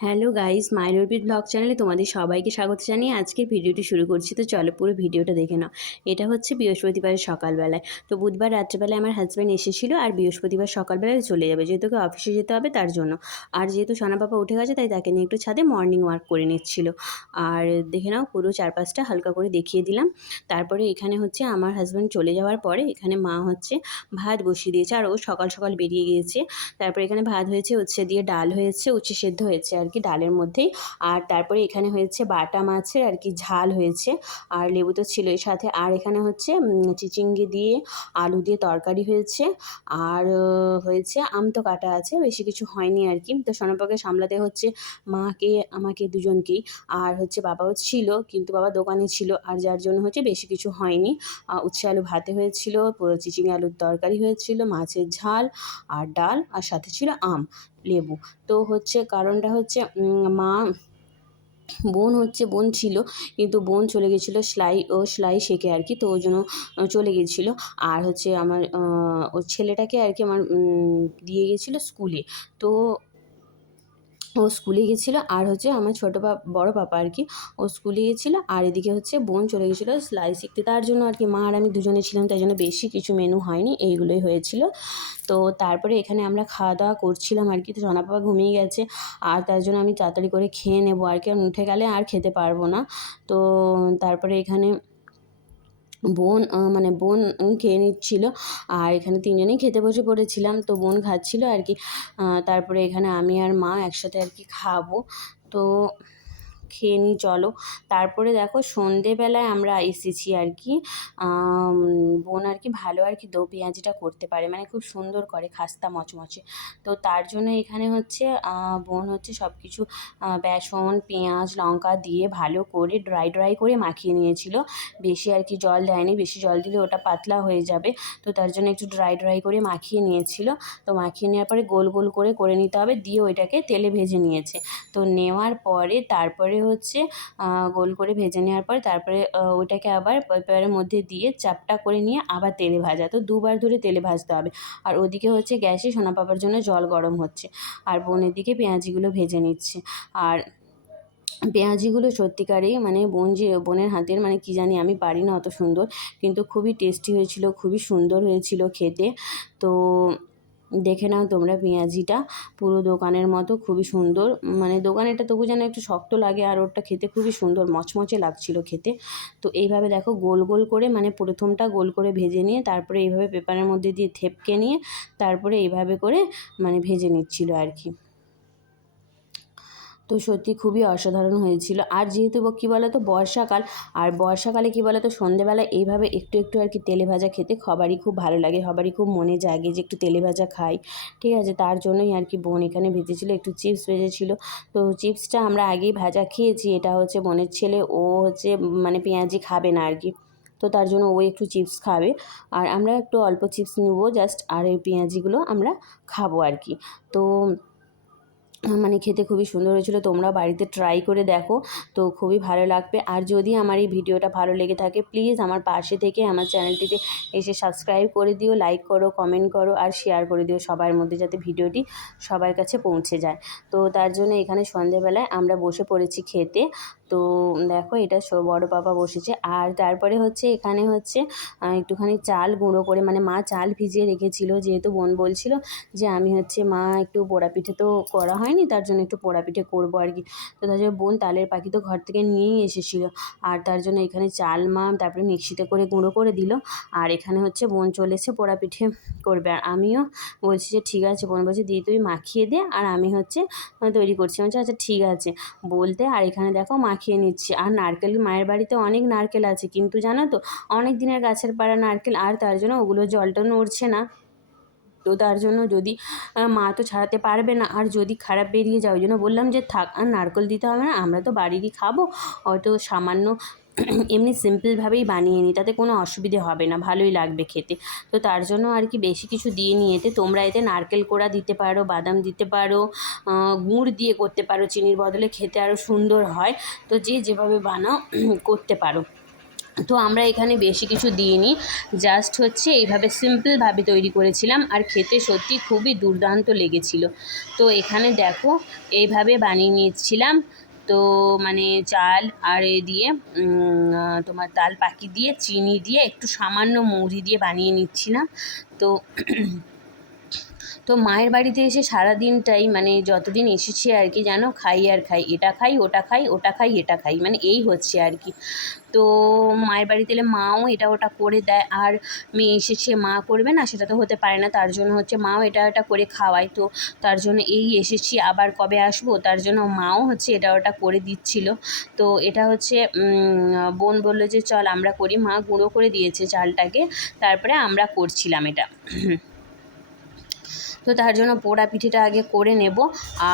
Hello guys মাইরবিট blog চ্যানেলে তোমাদের সবাইকে স্বাগত জানিয়ে আজকের ভিডিওটি শুরু করছি। তো চলো পুরো ভিডিওটা দেখে নাও। এটা হচ্ছে বৃহস্পতিবারের সকালবেলায়। তো বুধবার রাত্রেবেলায় আমার হাজব্যান্ড এসেছিল আর বৃহস্পতিবার সকালবেলায় চলে যাবে। যেহেতু অফিসে যেতে হবে, তার জন্য। আর যেহেতু সোনা পাপা উঠে গেছে, তাই তাকে নিয়ে একটু ছাদে মর্নিং ওয়াক করে নিচ্ছিল। আর দেখে নাও, পুরো চারপাশটা হালকা করে দেখিয়ে দিলাম। তারপরে এখানে হচ্ছে আমার হাজব্যান্ড চলে যাওয়ার পরে এখানে মা হচ্ছে ভাত বসিয়ে দিয়েছে। আর ও সকাল সকাল বেরিয়ে গিয়েছে। তারপরে এখানে ভাত হয়েছে, উচ্ছে দিয়ে ডাল হয়েছে, উচ্ছে সেদ্ধ হয়েছে। আর কি ডালের মধ্যেই। আর তারপরে এখানে হয়েছে বাটা মাছের আর কি ঝাল হয়েছে। আর লেবু তো ছিলই সাথে। আর এখানে হচ্ছে চিচিঙ্গে দিয়ে আলু দিয়ে তরকারি হয়েছে। আর হয়েছে আম তো কাটা আছে, বেশি কিছু হয়নি আর কি তো সোনাপাকে সামলাতে হচ্ছে মাকে, আমাকে দুজনকেই। আর হচ্ছে বাবাও ছিল, কিন্তু বাবা দোকানে ছিল। আর যার জন্য হচ্ছে বেশি কিছু হয়নি। উচ্ছে আলু ভাতে হয়েছিল চিচিঙ্গে আলুর তরকারি হয়েছিল, মাছের ঝাল, আর ডাল, আর সাথে ছিল আম। লেবু। তো হচ্ছে কারণটা হচ্ছে মা, বোন হচ্ছে, বোন ছিল, কিন্তু বোন চলে গেছিল সেলাই, ও সেলাই শেখে আর কি, তো ওই জন্য চলে গেছিল। আর হচ্ছে আমার ও ছেলেটাকে আর কি আমার দিয়ে গেছিল স্কুলে। তো ও স্কুলে গেছিল আর হচ্ছে আমার ছোটো পা, বড়ো পাপা আর কি, ও স্কুলে গেছিল আর এদিকে হচ্ছে বোন চলে গেছিল সেলাই শিখতে। তার জন্য আর কি মা আর আমি দুজনে ছিলাম, তাই জন্য বেশি কিছু মেনু হয়নি, এইগুলোই হয়েছিল। তো তারপরে এখানে আমরা খাওয়া দাওয়া করছিলাম আর কি, তো সোনা পাপা ঘুমিয়ে গেছে আর তার জন্য আমি তাড়াতাড়ি করে খেয়ে নেব আর কি উঠে গেলে আর খেতে পারব না। তো তারপরে এখানে বোন মানে বোন খেয়ে নিচ্ছিল। আর এখানে তিনজনেই খেতে বসে পড়েছিলাম। তো বোন খাচ্ছিল আর কি। তারপরে এখানে আমি আর মা একসাথে আর কি খাব। তো খেয়ে নিই, চলো। তারপরে দেখো সন্ধেবেলায় আমরা এসেছি আর কি বোন আর কি ভালো আর কি দো পেঁয়াজিটা করতে পারে মানে খুব সুন্দর করে খাস্তা মচমচে। তো তার জন্য এখানে হচ্ছে বোন হচ্ছে সব কিছু বেসন, পেঁয়াজ, লঙ্কা দিয়ে ভালো করে ড্রাই ড্রাই করে মাখিয়ে নিয়েছিল। বেশি আর কি জল দেয়নি, বেশি জল দিলে ওটা পাতলা হয়ে যাবে। তো তার জন্য একটু ড্রাই ড্রাই করে মাখিয়ে নিয়েছিল। তো মাখিয়ে নেওয়ার পরে গোল গোল করে করে নিতে হবে, দিয়ে ওইটাকে তেলে ভেজে নিয়েছে। তো নেওয়ার পরে তারপরে হচ্ছে গোল করে ভেজে নেওয়ার পর তারপরে ওইটাকে আবার পেপারের মধ্যে দিয়ে চাপটা করে নিয়ে আবার তেলে ভাজা। তো দুবার ধরে তেলে ভাজতে হবে। আর ওদিকে হচ্ছে গ্যাসে সোনা পাপার জন্য জল গরম হচ্ছে। আর বোনের দিকে পেঁয়াজিগুলো ভেজে নিচ্ছে। আর পেঁয়াজিগুলো সত্যিকারেই মানে বোন যে, বোনের হাতের মানে কী জানি আমি পারি না অত সুন্দর। কিন্তু খুবই টেস্টি হয়েছিল, খুবই সুন্দর হয়েছিল খেতে। তো দেখে নাও তোমরা পেঁয়াজিটা। পুরো দোকানের মতো খুবই সুন্দর। মানে দোকানেরটা তবু যেন একটু শক্ত লাগে আর ওরটা খেতে খুবই সুন্দর, মচমচে লাগছিল খেতে। তো এইভাবে দেখো গোল গোল করে মানে প্রথমটা গোল করে ভেজে নিয়ে, তারপরে এইভাবে পেপারের মধ্যে দিয়ে থেপকে নিয়ে, তারপরে এইভাবে করে মানে ভেজে নিচ্ছিল আর কি। তো সত্যি খুবই অসাধারণ হয়েছিল। আর যেহেতু কী বলো তো বর্ষাকাল, আর বর্ষাকালে কী বলো তো সন্ধেবেলা এইভাবে একটু একটু আর কি তেলে ভাজা খেতে সবারই খুব ভালো লাগে সবারই খুব মনে জাগে যে একটু তেলে ভাজা খাই। ঠিক আছে, তার জন্যই আর কি বোন এখানে ভেজেছিল, একটু চিপস ভেজেছিল। তো চিপসটা আমরা আগেই ভাজা খেয়েছি, এটা হচ্ছে বোনের ছেলে, ও হচ্ছে মানে পেঁয়াজি খাবে না আর কি। তো তার জন্য ও একটু চিপস খাবে। আর আমরা একটু অল্প চিপস নেব জাস্ট, আর এই পেঁয়াজিগুলো আমরা খাব আর কি। তো মানে খেতে খুবই সুন্দর হয়েছিল। তোমরা বাড়িতে ট্রাই করে দেখো। তো খুবই ভালো লাগবে। আর যদি আমার এই ভিডিওটা ভালো লেগে থাকে প্লিজ আমার পাশে থেকে আমার চ্যানেলটিতে এসে সাবস্ক্রাইব করে দিও লাইক করো কমেন্ট করো, আর শেয়ার করে দিও সবার মধ্যে যাতে ভিডিওটি সবার কাছে পৌঁছে যায়। তো তার জন্য এখানে সন্ধেবেলায় আমরা বসে পড়েছি খেতে। তো দেখো এটা বড় পাপা বসেছে। আর তারপরে হচ্ছে এখানে হচ্ছে একটুখানি চাল গুঁড়ো করে মানে মা চাল ভিজিয়ে রেখেছিল যেহেতু বোন বলছিল যে আমি হচ্ছে মা একটু পোড়া পিঠে তো করা হয়নি, তার জন্য একটু পোড়া পিঠে করব আর কি। তো তার জন্য বোন তালের পাখি তো ঘর থেকে নিয়েই এসেছিল। আর তার জন্য এখানে চাল মা তারপরে মিক্সিতে করে গুঁড়ো করে দিল। আর এখানে হচ্ছে বোন চলে এসে পোড়া পিঠে করবে। আর আমিও বলছি যে ঠিক আছে বোন, বলছে দিদি তুই মাখিয়ে দে, আর আমি হচ্ছে তৈরি করছি। আমি আচ্ছা ঠিক আছে। বলতে, আর এখানে দেখো মাখিয়ে নিচ্ছি। আর নারকেল, মায়ের বাড়িতে অনেক নারকেল আছে, কিন্তু জানো তো, অনেক দিনের গাছের পাড়া নারকেল, আর তার জন্য ওগুলো জলটা নড়ছে না। তো তার জন্য যদি মা তো ছাড়াতে পারবে না, আর যদি খারাপ বেরিয়ে যায়, ওই জন্য বললাম যে থাক, আর নারকেল দিতে হবে না, আমরা তো বাড়িরই খাব। হয়তো সামান্য এমনি সিম্পলভাবেই বানিয়ে নিই তাতে কোনো অসুবিধে হবে না, ভালোই লাগবে খেতে। তো তার জন্য আর কি বেশি কিছু দিয়ে নিয়ে এতে। তোমরা এতে নারকেল কোড়া দিতে পারো, বাদাম দিতে পারো গুড় দিয়ে করতে পারো, চিনির বদলে খেতে আরও সুন্দর হয়। তো যে যেভাবে বানাও, করতে পারো। তো আমরা এখানে বেশি কিছু দিইনি জাস্ট হচ্ছে এইভাবে সিম্পলভাবে তৈরি করেছিলাম, আর খেতে সত্যি খুবই দুর্দান্ত লেগেছিল। তো এখানে দেখো, এইভাবে বানিয়ে নিচ্ছিলাম তো মানে চাল আর এ দিয়ে তোমার তাল পাখি দিয়ে, চিনি দিয়ে, একটু সামান্য মুড়ি দিয়ে বানিয়ে নিচ্ছিলাম তো তো মায়ের বাড়িতে এসে সারা দিনটাই মানে যতদিন এসেছি আর কি, যেন খাই আর খাই, এটা খাই, ওটা খাই ওটা খাই, এটা খাই মানে এই হচ্ছে আর কি। তো মায়ের বাড়িতে এলে মাও এটা ওটা করে দেয়, আর মেয়ে এসেছে, মা করবে না, সেটা তো হতে পারে না, তার জন্য হচ্ছে মাও এটা ওটা করে খাওয়ায়, তো তার জন্য এই এসেছি, আবার কবে আসব, তার জন্য মাও হচ্ছে এটা ওটা করে দিচ্ছিল। তো এটা হচ্ছে বোন বলল যে, চল আমরা করি। মা গুঁড়ো করে দিয়েছে চালটাকে, তারপরে আমরা করছিলাম এটা। তো তার জন্য পোড়া পিঠেটা আগে করে নেব।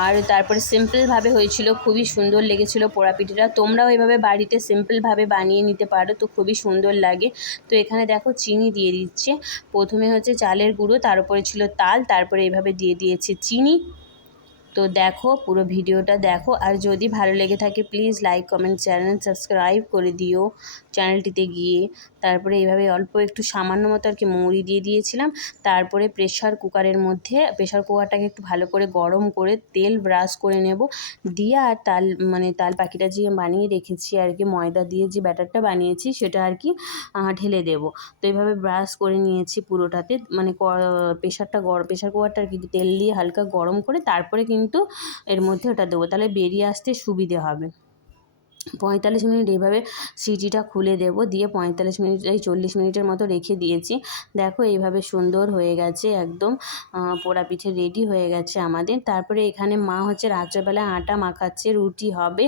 আর তারপরে সিম্পলভাবে হয়েছিল, খুবই সুন্দর লেগেছিল পোড়া পিঠেটা তোমরাও এভাবে বাড়িতে সিম্পলভাবে বানিয়ে নিতে পারো, তো খুবই সুন্দর লাগে। তো এখানে দেখো চিনি দিয়ে দিচ্ছে। প্রথমে হচ্ছে চালের গুঁড়ো, তার উপরে ছিল তাল, তারপরে এভাবে দিয়ে দিয়েছে চিনি। তো দেখো পুরো ভিডিওটা দেখো। আর যদি ভালো লেগে থাকে, please like, comment, channel subscribe করে দিও চ্যানেলটিতে গিয়ে। তারপরে এইভাবে অল্প একটু সামান্য মতো আর কি মৌরি দিয়ে দিয়েছিলাম। তারপরে প্রেশার কুকারের মধ্যে প্রেশার কুকারটাকে একটু ভালো করে গরম করে তেল ব্রাশ করে নেব। দিয়ে আর তাল মানে তাল পাখিটা যে বানিয়ে রেখেছি আর কি, ময়দা দিয়ে যে ব্যাটারটা বানিয়েছি সেটা আর কি ঢেলে দেব। তো এইভাবে ব্রাশ করে নিয়েছি পুরোটাতে। মানে প্রেশারটা গরম প্রেশার কুকারটা আর কি তেল দিয়ে হালকা গরম করে তারপরে কিন্তু এর মধ্যে ওটা দেবো। তাহলে বেরিয়ে আসতে সুবিধে হবে। পঁয়তাল্লিশ মিনিট এইভাবে সিটিটা খুলে দেব। দিয়ে পঁয়তাল্লিশ মিনিট, এই চল্লিশ মিনিটের মতো রেখে দিয়েছি। দেখো এইভাবে সুন্দর হয়ে গেছে একদম। পোড়া পিঠে রেডি হয়ে গেছে আমাদের। তারপরে এখানে মা হচ্ছে রাত্রেবেলায় আটা মাখাচ্ছে, রুটি হবে।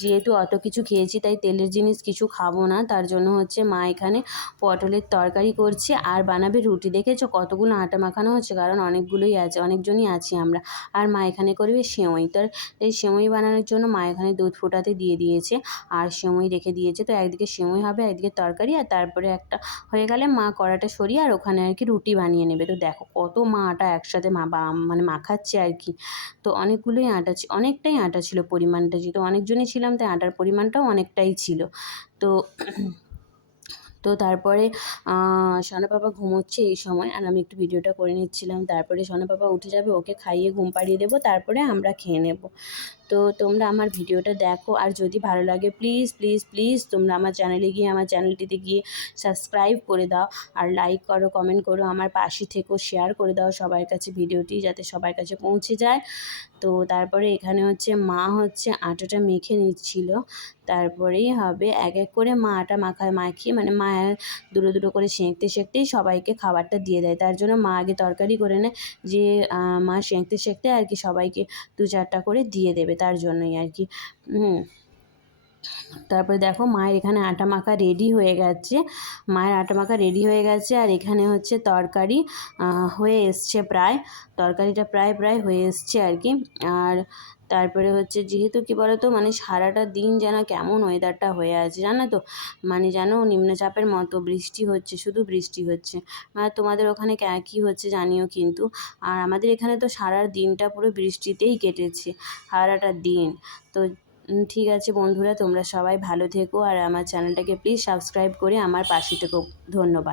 যেহেতু অত কিছু খেয়েছি তাই তেলের জিনিস কিছু খাব না। তার জন্য হচ্ছে মা এখানে পটলের তরকারি করছে। আর বানাবে রুটি। দেখেছ কতগুলো আটা মাখানো হচ্ছে? কারণ অনেকগুলোই আছে, অনেকজনই আছি আমরা। আর মা এখানে করবে সেঁই তার এই সেঁই বানানোর জন্য মা এখানে দুধ ফোটাতে দিয়ে দিয়েছে। আর সেমই রেখে দিয়েছে। তো একদিকে সেমই হবে, একদিকে তরকারি, আর তারপরে একটা হয়ে গেলে মা কড়াটা সরিয়ে আর ওখানে আর কি রুটি বানিয়ে নেবে। তো দেখো কত মা আটা একসাথে মা মানে মাখাচ্ছে আর কি। তো অনেকগুলোই আটা অনেকটাই আটা ছিল পরিমাণটা যেহেতু অনেকজনই ছিলাম, তাই আটার পরিমাণটাও অনেকটাই ছিল। তো তো তারপরে সোনা পাপা ঘুমোচ্ছে এই সময় আর আমি একটু ভিডিওটা করে নিচ্ছিলাম। তারপরে সোনা পাপা উঠে যাবে, ওকে খাইয়ে ঘুম পাড়িয়ে দেবো, তারপরে আমরা খেয়ে নেব। তো তোমরা আমার ভিডিওটা দেখো আর যদি ভালো লাগে প্লিজ প্লিজ প্লিজ তোমরা আমার চ্যানেলে গিয়ে, আমার চ্যানেলটিতে গিয়ে সাবস্ক্রাইব করে দাও আর লাইক করো, কমেন্ট করো, আমার পাশে থেকেও শেয়ার করে দাও সবার কাছে ভিডিওটি যাতে সবার কাছে পৌঁছে যায়। তো তারপরে এখানে হচ্ছে মা হচ্ছে আটাটা মেখে নিচ্ছিল। তারপরেই হবে এক এক করে মা আটা মাখায় মাখিয়ে মানে মা দুটো দুটো করে সেঁকতে, সেঁকতেই সবাইকে খাবারটা দিয়ে দেয়। তার জন্য মা আগে তরকারি করে নেয় যে মা সেঁকতে সেঁকতে আর কি সবাইকে দু চারটা করে দিয়ে দেবে তার জন্যই আর কি। হুম। তারপরে দেখো মায়ের এখানে আটা মাখা রেডি হয়ে গেছে। মায়ের আটা মাখা রেডি হয়ে গেছে আর এখানে হচ্ছে তরকারি হয়ে এসছে প্রায়। তরকারিটা প্রায় প্রায় হয়ে এসছে আর কি। আর তারপরে হচ্ছে যেহেতু কী বলতো মানে সারাটা দিন যেন কেমন ওয়েদারটা হয়ে আছে জানো তো? মানে যেন নিম্নচাপের মতো বৃষ্টি হচ্ছে, শুধু বৃষ্টি হচ্ছে। মানে তোমাদের ওখানে কী হচ্ছে জানিও কিন্তু। আর আমাদের এখানে তো সারা দিনটা পুরো বৃষ্টিতেই কেটেছে, সারাটা দিন। তো ঠিক আছে বন্ধুরা, তোমরা সবাই ভালো থেকো আর আমার চ্যানেলটাকে প্লিজ সাবস্ক্রাইব করে আমার পাশে থেকো। ধন্যবাদ।